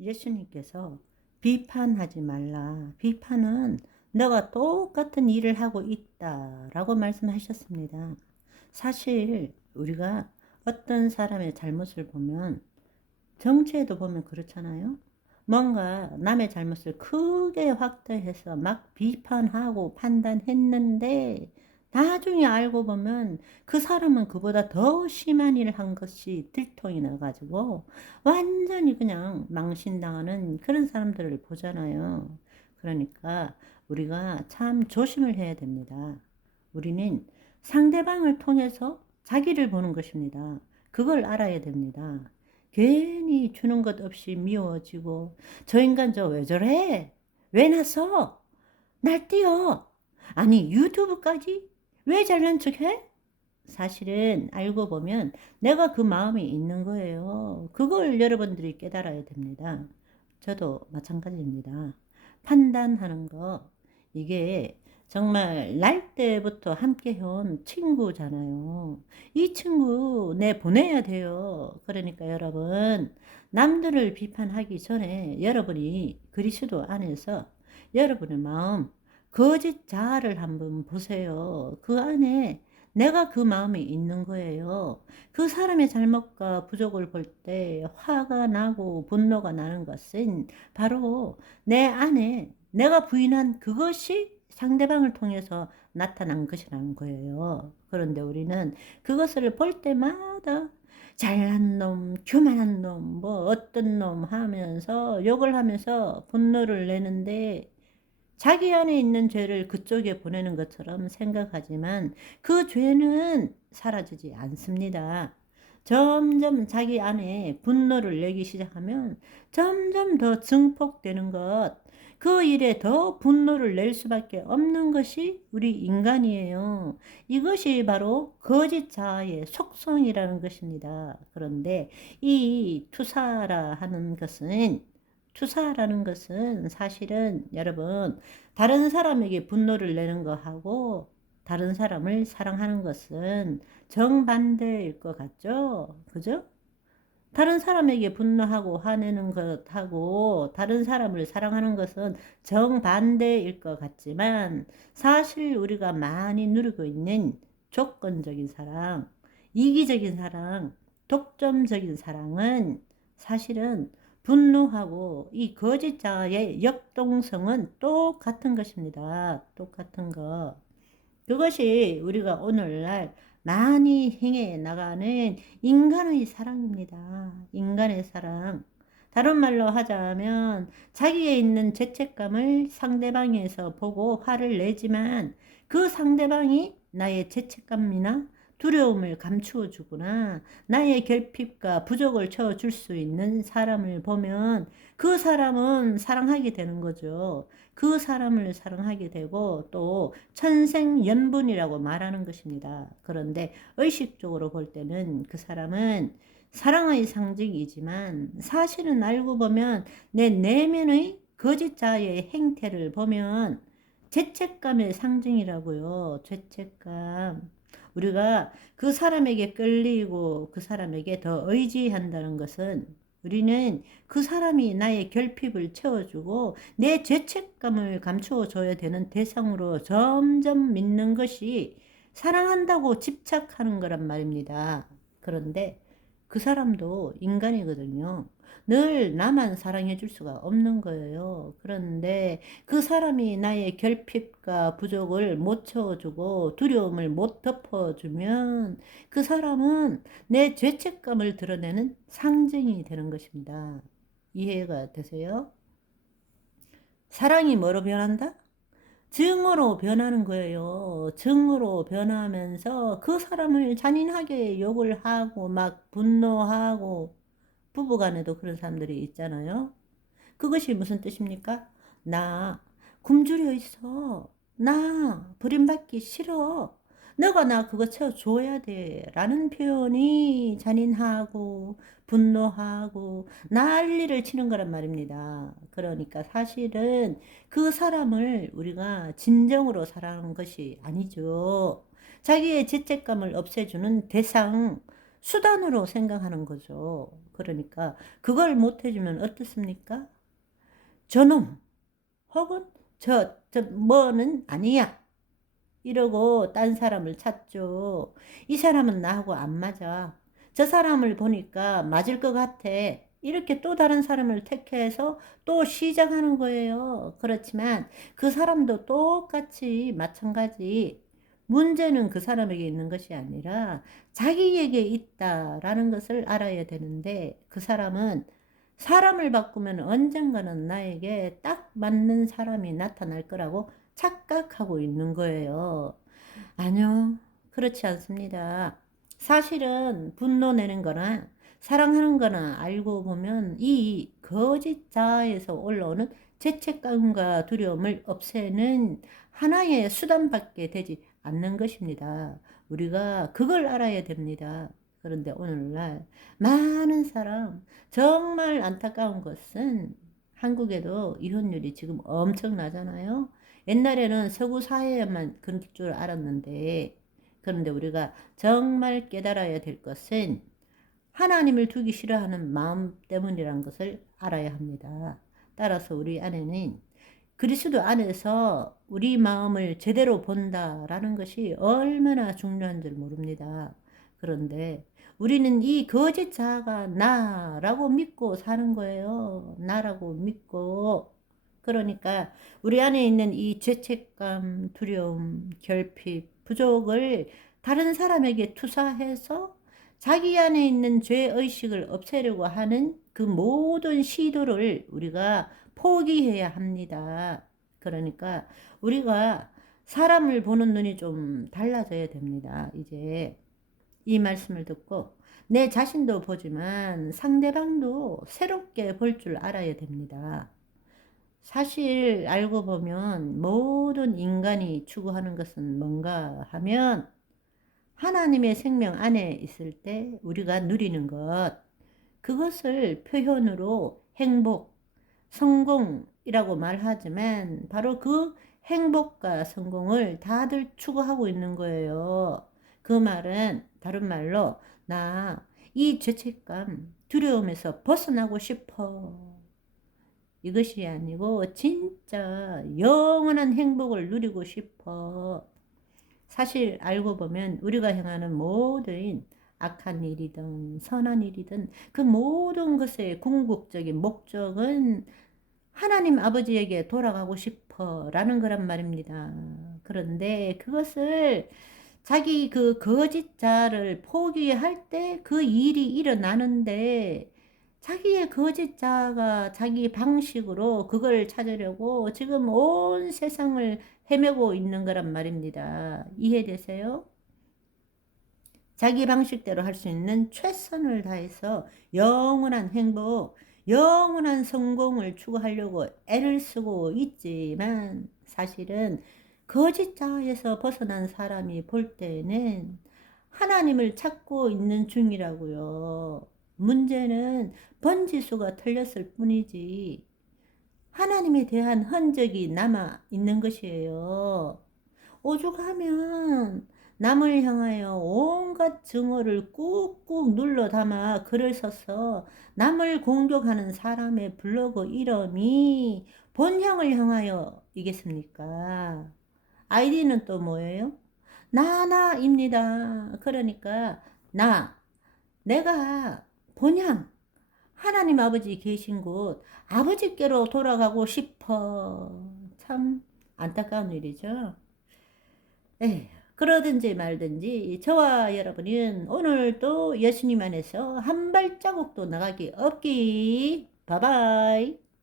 예수님께서 비판하지 말라. 비판은 너가 똑같은 일을 하고 있다라고 말씀하셨습니다. 사실 우리가 어떤 사람의 잘못을 보면 정치에도 보면 그렇잖아요. 뭔가 남의 잘못을 크게 확대해서 막 비판하고 판단했는데 나중에 알고 보면 그 사람은 그보다 더 심한 일을 한 것이 들통이 나가지고 완전히 그냥 망신당하는 그런 사람들을 보잖아요. 그러니까 우리가 참 조심을 해야 됩니다. 우리는 상대방을 통해서 자기를 보는 것입니다. 그걸 알아야 됩니다. 괜히 주는 것 없이 미워지고 저 인간 저 왜 저래? 왜 났어? 날뛰어. 아니 유튜브까지? 왜 잘난 척해? 사실은 알고 보면 내가 그 마음이 있는 거예요. 그걸 여러분들이 깨달아야 됩니다. 저도 마찬가지입니다. 판단하는 거 이게 정말 날 때부터 함께 해온 친구잖아요. 이 친구 내 보내야 돼요. 그러니까 여러분 남들을 비판하기 전에 여러분이 그리스도 안에서 여러분의 마음 거짓 자아를 한번 보세요. 그 안에 내가 그 마음이 있는 거예요. 그 사람의 잘못과 부족을 볼 때 화가 나고 분노가 나는 것은 바로 내 안에 내가 부인한 그것이 상대방을 통해서 나타난 것이라는 거예요. 그런데 우리는 그것을 볼 때마다 잘난 놈, 교만한 놈, 뭐 어떤 놈 하면서 욕을 하면서 분노를 내는데 자기 안에 있는 죄를 그쪽에 보내는 것처럼 생각하지만 그 죄는 사라지지 않습니다. 점점 자기 안에 분노를 내기 시작하면 점점 더 증폭되는 것, 그 일에 더 분노를 낼 수밖에 없는 것이 우리 인간이에요. 이것이 바로 거짓 자아의 속성이라는 것입니다. 그런데 이 투사라 하는 것은 투사라는 것은 사실은 여러분 다른 사람에게 분노를 내는 것하고 다른 사람을 사랑하는 것은 정반대일 것 같죠? 그죠? 다른 사람에게 분노하고 화내는 것하고 다른 사람을 사랑하는 것은 정반대일 것 같지만 사실 우리가 많이 누리고 있는 조건적인 사랑, 이기적인 사랑, 독점적인 사랑은 사실은 분노하고 이 거짓자의 역동성은 똑같은 것입니다. 똑같은 것. 그것이 우리가 오늘날 많이 행해 나가는 인간의 사랑입니다. 인간의 사랑. 다른 말로 하자면 자기에 있는 죄책감을 상대방에서 보고 화를 내지만 그 상대방이 나의 죄책감이나 두려움을 감추어 주거나 나의 결핍과 부족을 채워줄 수 있는 사람을 보면 그 사람은 사랑하게 되는 거죠. 그 사람을 사랑하게 되고 또 천생연분이라고 말하는 것입니다. 그런데 의식적으로 볼 때는 그 사람은 사랑의 상징이지만 사실은 알고 보면 내 내면의 거짓자의 행태를 보면 죄책감의 상징이라고요. 죄책감. 우리가 그 사람에게 끌리고 그 사람에게 더 의지한다는 것은 우리는 그 사람이 나의 결핍을 채워주고 내 죄책감을 감추어 줘야 되는 대상으로 점점 믿는 것이 사랑한다고 집착하는 거란 말입니다. 그런데 그 사람도 인간이거든요. 늘 나만 사랑해 줄 수가 없는 거예요. 그런데 그 사람이 나의 결핍과 부족을 못 채워주고 두려움을 못 덮어주면 그 사람은 내 죄책감을 드러내는 상징이 되는 것입니다. 이해가 되세요? 사랑이 뭐로 변한다? 증오로 변하는 거예요. 증오로 변하면서 그 사람을 잔인하게 욕을 하고 막 분노하고 부부간에도 그런 사람들이 있잖아요. 그것이 무슨 뜻입니까? 나 굶주려 있어. 나 버림받기 싫어. 너가 나 그거 채워줘야 돼. 라는 표현이 잔인하고 분노하고 난리를 치는 거란 말입니다. 그러니까 사실은 그 사람을 우리가 진정으로 사랑하는 것이 아니죠. 자기의 죄책감을 없애주는 대상, 수단으로 생각하는 거죠. 그러니까 그걸 못 해주면 어떻습니까? 저놈 혹은 저 뭐는 아니야 이러고 딴 사람을 찾죠. 이 사람은 나하고 안 맞아. 저 사람을 보니까 맞을 것 같아. 이렇게 또 다른 사람을 택해서 또 시작하는 거예요. 그렇지만 그 사람도 똑같이 마찬가지. 문제는 그 사람에게 있는 것이 아니라 자기에게 있다라는 것을 알아야 되는데 그 사람은 사람을 바꾸면 언젠가는 나에게 딱 맞는 사람이 나타날 거라고 착각하고 있는 거예요. 아니요, 그렇지 않습니다. 사실은 분노 내는 거나 사랑하는 거나 알고 보면 이 거짓 자아에서 올라오는 죄책감과 두려움을 없애는 하나의 수단밖에 되지 않는 것입니다. 우리가 그걸 알아야 됩니다. 그런데 오늘날 많은 사람, 정말 안타까운 것은 한국에도 이혼율이 지금 엄청나잖아요. 옛날에는 서구 사회에만 그럴 줄 알았는데, 그런데 우리가 정말 깨달아야 될 것은 하나님을 두기 싫어하는 마음 때문이라는 것을 알아야 합니다. 따라서 우리 안에는 그리스도 안에서 우리 마음을 제대로 본다라는 것이 얼마나 중요한 줄 모릅니다. 그런데 우리는 이 거짓 자아가 나라고 믿고 사는 거예요. 나라고 믿고. 그러니까 우리 안에 있는 이 죄책감, 두려움, 결핍, 부족을 다른 사람에게 투사해서 자기 안에 있는 죄의식을 없애려고 하는 그 모든 시도를 우리가 포기해야 합니다. 그러니까 우리가 사람을 보는 눈이 좀 달라져야 됩니다. 이제 이 말씀을 듣고 내 자신도 보지만 상대방도 새롭게 볼 줄 알아야 됩니다. 사실 알고 보면 모든 인간이 추구하는 것은 뭔가 하면 하나님의 생명 안에 있을 때 우리가 누리는 것, 그것을 표현으로 행복, 성공이라고 말하지만 바로 그 행복과 성공을 다들 추구하고 있는 거예요. 그 말은 다른 말로 나 이 죄책감, 두려움에서 벗어나고 싶어. 이것이 아니고 진짜 영원한 행복을 누리고 싶어. 사실 알고 보면 우리가 향하는 모든 악한 일이든 선한 일이든 그 모든 것의 궁극적인 목적은 하나님 아버지에게 돌아가고 싶어 라는 거란 말입니다. 그런데 그것을 자기 그 거짓 자를 포기할 때 그 일이 일어나는데 자기의 거짓 자가 자기 방식으로 그걸 찾으려고 지금 온 세상을 헤매고 있는 거란 말입니다. 이해되세요? 자기 방식대로 할 수 있는 최선을 다해서 영원한 행복, 영원한 성공을 추구하려고 애를 쓰고 있지만 사실은 거짓 자아에서 벗어난 사람이 볼 때는 하나님을 찾고 있는 중이라고요. 문제는 번지수가 틀렸을 뿐이지 하나님에 대한 흔적이 남아 있는 것이에요. 오죽하면 남을 향하여 온갖 증오를 꾹꾹 눌러 담아 글을 써서 남을 공격하는 사람의 블로그 이름이 본향을 향하여 이겠습니까? 아이디는 또 뭐예요? 나나입니다. 그러니까 내가 본향 하나님 아버지 계신 곳 아버지께로 돌아가고 싶어. 참 안타까운 일이죠. 에휴, 그러든지 말든지 저와 여러분은 오늘도 예수님 안에서 한 발자국도 나가기 없기. 바바이.